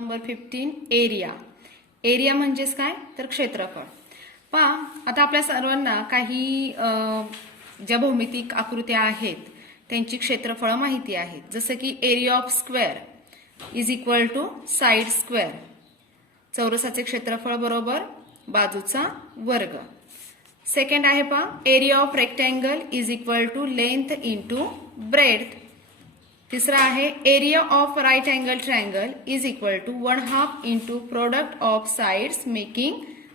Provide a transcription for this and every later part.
Number 15 area. Area म्हणजेच काय तर क्षेत्रफळ. पहा आता आपल्या सर्वांना काही ज्या भौमितिक आकृत्या आहेत त्यांची क्षेत्रफळ माहिती आहेत. जसं की area of square is equal to side square. चौरसाचे क्षेत्रफळ बरोबर बाजूचा वर्ग. सेकंड आहे पहा area of rectangle is equal to length into breadth. तिसरा आहे area of right angle triangle is equal to 1/2 into product of sides making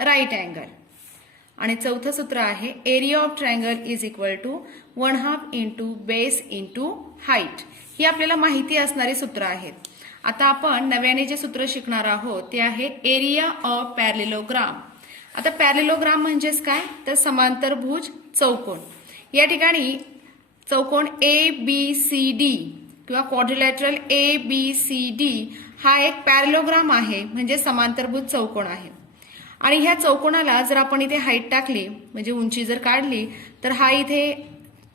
right angle. आणि चौथं सूत्र आहे area of triangle is equal to 1/2 into base into height. ही आपल्याला माहिती असणारी सूत्र आहेत. आता आपण नव्याने जे सूत्र शिकणार आहोत ते आहे एरिया ऑफ पॅरेललोग्राम. आता पॅरेललोग्राम म्हणजेच काय तर समांतरभुज चौकोन. या ठिकाणी चौकोन ABCD किंवा क्वाड्रिलॅटरल ABCD हा एक पॅरेललोग्राम आहे, म्हणजे समांतरभुज चौकोन आहे. आणि ह्या चौकोनाला जर आपण इथे हाईट टाकली म्हणजे उंची जर काढली तर हा इथे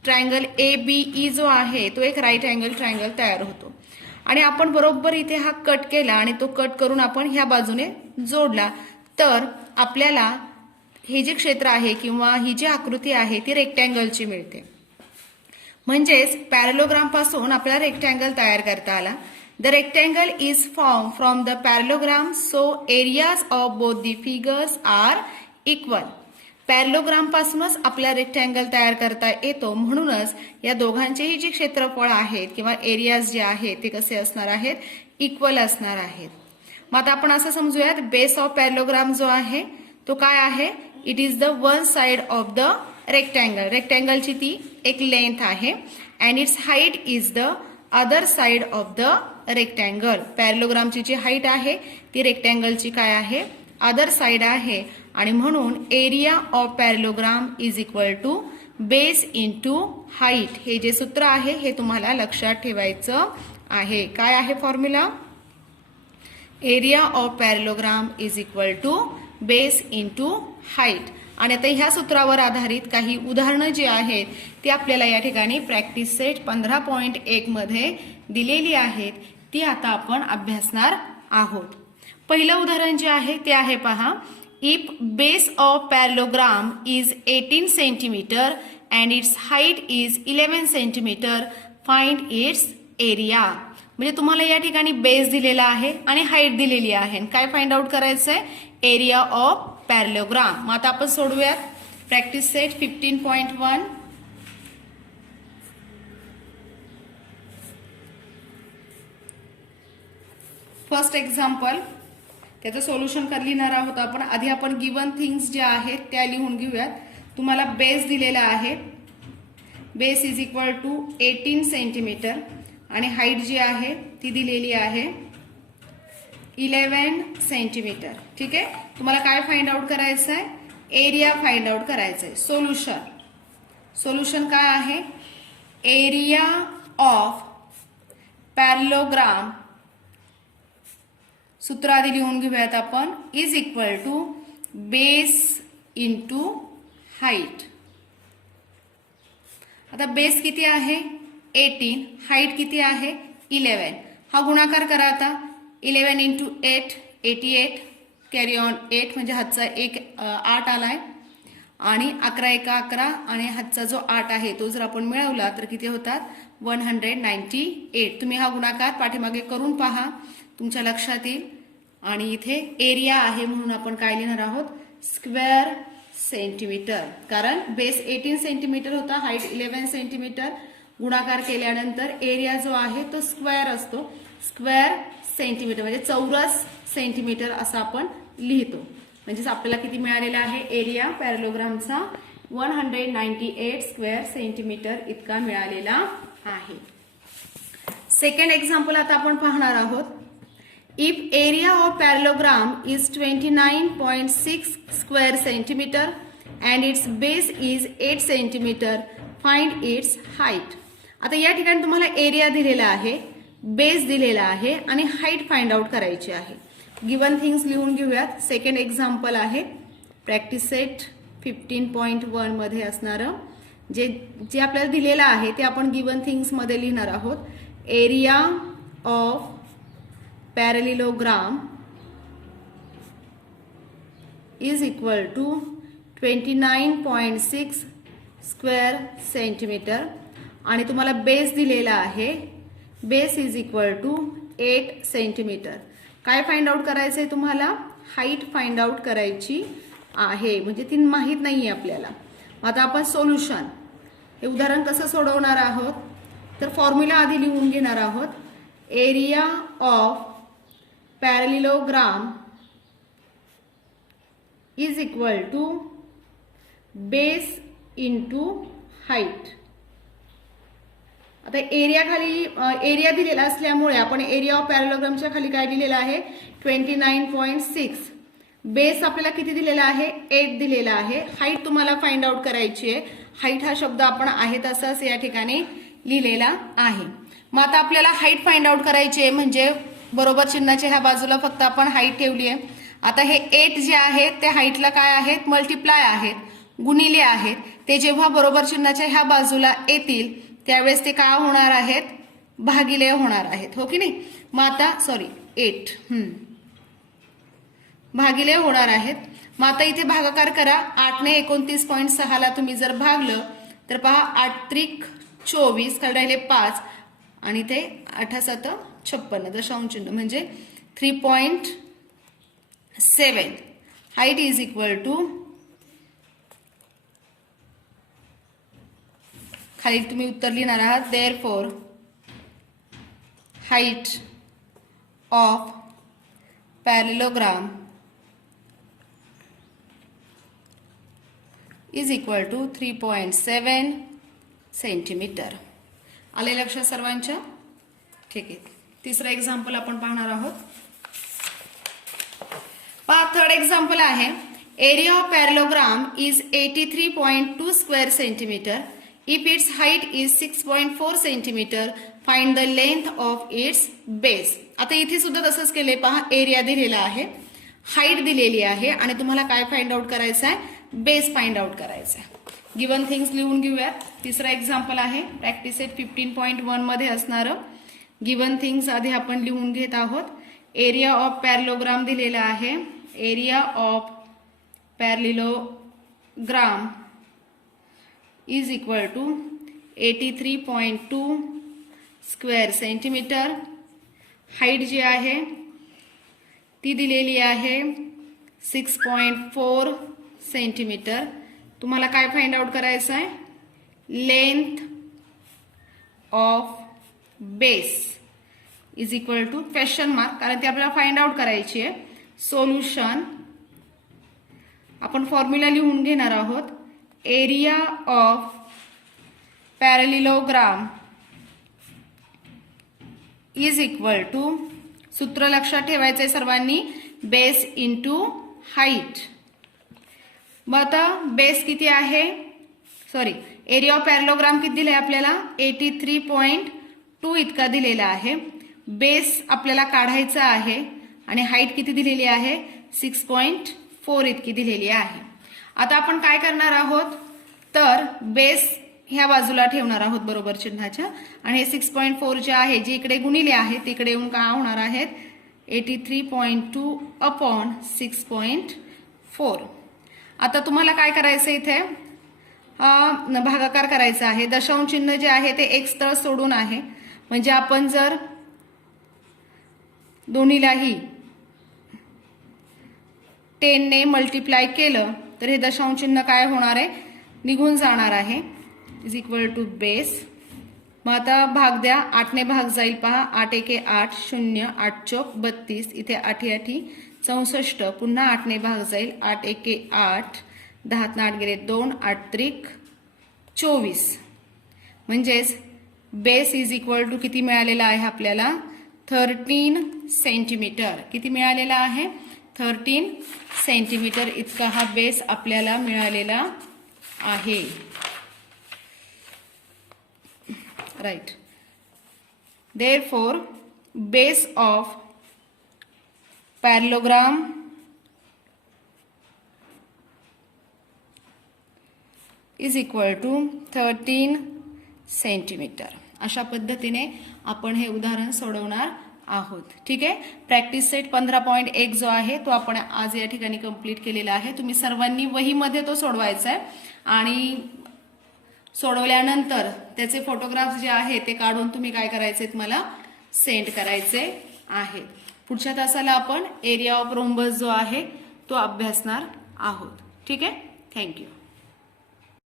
ट्रायंगल ABE जो आहे तो एक राईट अँगल ट्रायंगल तयार होतो. आणि आपण बरोबर इथे हा कट केला आणि तो कट करून आपण ह्या बाजूने जोडला तर आपल्याला हे जे क्षेत्र आहे किंवा ही जी आकृती आहे ती रेक्टँगलची मिळते. म्हणजेच पॅरेललोग्राम पासून आपल्याला रेक्टँगल तयार करता आला. The rectangle is form from the parallelogram so areas of both the figures are equal. Parallelogram पासूनच आपल्याला रेक्टँगल तयार करता येतो. म्हणूनच या दोघांचेही जे क्षेत्रफळ आहेत किंवा एरियाज जे आहेत ते कसे असणार आहेत इक्वल असणार आहेत. मग आता आपण असं समजूयात बेस ऑफ पॅरेललोग्राम जो आहे तो काय आहे it is the one side of the rectangle. रेक्टँगलची ती एक लेंथ आहे and its height is the other side of the rectangle. पॅरेललोग्रामची जी हाईट आहे ती रेक्टँगलची काय आहे अदर साइड आहे. आणि म्हणून area of parallelogram is equal to base into height. हे जे सूत्र आहे हे तुम्हाला लक्षात ठेवायचं आहे. काय आहे formula area of parallelogram is equal to base into height. आणि आता ह्या सूत्रावर आधारित काही उदाहरणं जी आहेत ती आपल्याला या ठिकाणी प्रॅक्टिस सेट 15.1 मध्ये दिलेली आहेत. ती आता आपण अभ्यासणार आहोत. पहिलं उदाहरण जे आहे ते आहे पहा if base of parallelogram is 18 centimetre and its height is 11 centimetre find its area. म्हणजे तुम्हाला या ठिकाणी बेस दिलेला आहे आणि हाईट दिलेली आहे. काय फाइंड आउट करायचं आहे एरिया ऑफ पॅरेललोग्राम. मग आता आपण सोडूयात प्रॅक्टिस सेट 15.1. फर्स्ट एक्झाम्पल त्याचं सोल्युशन कर लिहिणार आहोत आपण. आधी आपण गिवन थिंग्स ज्या आहेत त्या लिहून घेऊयात. तुम्हाला बेस दिलेला आहे. Base is equal to 18 centimetre आणि हाईट जी आहे ती दिलेली आहे 11 सेंटीमीटर. ठीक आहे. तुम्हाला काय फाइंड आउट करायचं आहे एरिया फाइंड आउट करायचं आहे. सोल्युशन काय आहे एरिया ऑफ पॅरेललोग्राम सूत्र आधी लिहून घेऊयात आपण is equal to base into height. आता बेस किती आहे 18 हाईट किती आहे 11. हा गुणाकार करा आता 11 इंटू 8 88 कॅरी ऑन 8 म्हणजे हातचा एक 8 आलाय आणि 11 एका 11 आणि हातचा जो 8 आहे तो जर आपण मिळवला तर किती होतात 198. तुम्ही हा गुणाकार पाठीमागे करून पहा तुमच्या लक्षात येईल. आणि इथे एरिया आहे म्हणून आपण काय लिहिणार आहोत स्क्वेअर सेंटीमीटर. कारण बेस 18 सेंटीमीटर होता हाईट 11 सेंटीमीटर. गुणाकार केल्यानंतर एरिया जो आहे तो स्क्वेअर असतो. स्क्वेअर सेंटीमीटर म्हणजे चौरस सेंटीमीटर असं आपण लिहितो. म्हणजेच आपल्याला किती मिळालेला आहे एरिया पॅरेललोग्रामचा 198 स्क्वेअर सेंटीमीटर इतका मिळालेला आहे. सेकंड एक्झाम्पल आता आपण पाहणार आहोत. If area of parallelogram is 29.6 square centimetre and its base is 8 centimetre find its height. आता या ठिकाणी तुम्हाला एरिया दिलेला आहे बेस दिलेला आहे आणि हाईट फाइंड आउट करायची आहे. गिवन थिंग्स लिहून घेऊयात. सेकंड एक्झाम्पल आहे प्रॅक्टिस सेट 15.1 मध्ये असणारं जे आपल्याला दिलेलं आहे ते आपण गिवन थिंग्स मध्ये लिहिणार आहोत. Area of parallelogram is equal to 29.6 square centimetre आणि तुम्हाला बेस दिलेला आहे. Base is equal to 8 centimetre. काय फाइंड आउट करायचंय तुम्हाला? हाईट फाइंड आउट करायची आहे, म्हणजे ती माहीत नाहीये आपल्याला. आता आपण सोल्युशन हे उदाहरण कसं सोडवणार आहोत तर फॉर्म्युला आधी लिहून घेणार आहोत. Area of parallelogram is equal to base into height. आता एरिया खाली एरिया दिलेला असल्यामुळे आपण एरिया ऑफ पॅरलिलोग्रामच्या खाली काय दिलेलं आहे? 29.6. बेस आपल्याला किती दिलेला आहे? 8 दिलेला आहे. हाईट तुम्हाला फाइंड आउट करायची आहे. हाईट हा शब्द आपण आहे तसाच या ठिकाणी लिहिलेला आहे. मग आता आपल्याला हाईट फाइंड आउट करायची आहे, म्हणजे बरोबर चिन्हाच्या ह्या बाजूला फक्त आपण हाईट ठेवली आहे. आता हे 8 जे आहेत ते हाईटला काय आहेत? मल्टिप्लाय आहेत, गुणिले आहेत. ते जेव्हा बरोबर चिन्हाच्या ह्या बाजूला येतील त्यावेळेस ते काय होणार आहेत? भागिले होणार आहेत, हो की नाही? मग आता 8 भागिले होणार आहेत. मग आता इथे भागाकार करा. 8 ने 29.6 ला तुम्ही जर भागलं तर पहा 8 त्रिक 24, खाली राहिले 5 आणि ते 8 7 56 दशांश चिन्ह म्हणजे 3.7. हाईट इज इक्वल टू, खाली तुम्ही उत्तर लिहिणार आहात. Therefore height of parallelogram is equal to 3.7 centimetre. आले लक्षात सर्वांच्या? ठीक आहे. तिसरं एक्झाम्पल आपण पाहणार आहोत. पहा, थर्ड एक्झाम्पल आहे. Area of parallelogram is 83.2 square centimetre. If its height is 6.4 centimetre, find the length of its base. आता इथे सुद्धा तसंच केले. पहा, एरिया दिलेला आहे, हाईट दिलेली आहे आणि तुम्हाला काय फाइंड आउट करायचं आहे? बेस फाइंड आउट करायचा आहे. गिवन थिंग्स लिहून घेऊयात. तिसरा एक्झाम्पल आहे प्रॅक्टिस सेट 15.1 मध्ये असणारं. गिवन थिंग्स आधी आपण लिहून घेत आहोत. एरिया ऑफ पॅरलिलोग्राम दिलेला आहे. Area of parallelogram is equal to 83.2 square centimetre. Height जी आहे ती दिलेली आहे 6.4 सेंटीमीटर. तुम्हाला काय फाइंड आउट करायचं आहे? Length of base is equal to question mark, कारण ती आपल्याला फाइंड आउट करायची आहे. सोल्युशन आपण फॉर्म्युला लिहून घेणार आहोत. Area of parallelogram is equal to, सूत्र लक्षात ठेवायचंय सर्वांनी, बेस इंटू हाईट. मग आता बेस किती आहे? एरिया ऑफ पॅरलिलोग्राम किती दिले आपल्याला? 83.2 इतका दिलेला आहे. बेस आपल्याला काढायचा आहे आणि हाईट किती दिलेली आहे? 6.4 इतकी दिलेली आहे. आता आपण काय करणार आहोत तर बेस ह्या बाजूला ठेवणार आहोत बरोबर चिन्हाच्या, आणि हे 6.4 जे आहे जे इकडे गुणिले आहे तिकडे येऊन काय होणार आहेत? 83.2 अपॉन 6.4. आता तुम्हाला काय करायचं इथे? भागाकार करायचा आहे. दशांश चिन्ह जे आहे ते एक स्थळ सोडून आहे, म्हणजे आपण जर दोन्हीलाही 10 ने मल्टिप्लाय केलं तर हे दशांश चिन्ह काय होणार आहे? निघून जाणार आहे. Is equal to base. मग आता भाग द्या. 8 ने भाग जाईल. पहा, 8 एके 8, 0, 8 चौक 32, इथे 8 8 64, पुन्हा 8 ने भाग जाईल. 8 एके 8, 10 8 गेले 2, 8 त्रिक 24. म्हणजेच बेस इज इक्वल टू किती मिळालेला आहे आपल्याला? 13 सेंटीमीटर. किती मिळालेला आहे? 13 सेंटीमीटर इतका हा बेस आपल्याला मिळालेला आहे. Right. Therefore base of parallelogram is equal to 13 centimetre. अशा पद्धतीने आपण हे उदाहरण सोडवणार आहोत. ठीक आहे. प्रॅक्टिस सेट 15.1 जो आहे तो आपण आज या ठिकाणी कंप्लीट केलेला आहे. तुम्ही सर्वांनी वहीमध्ये तो सोडवायचा आहे आणि सोडवल्यानंतर त्याचे फोटोग्राफ्स जे आहे ते काढून तुम्ही काय करायचे मला सेंड करायचे आहेत. पुढच्या तासाला आपण एरिया ऑफ रोम्बस जो आहे तो अभ्यासणार आहोत. ठीक आहे. थँक्यू.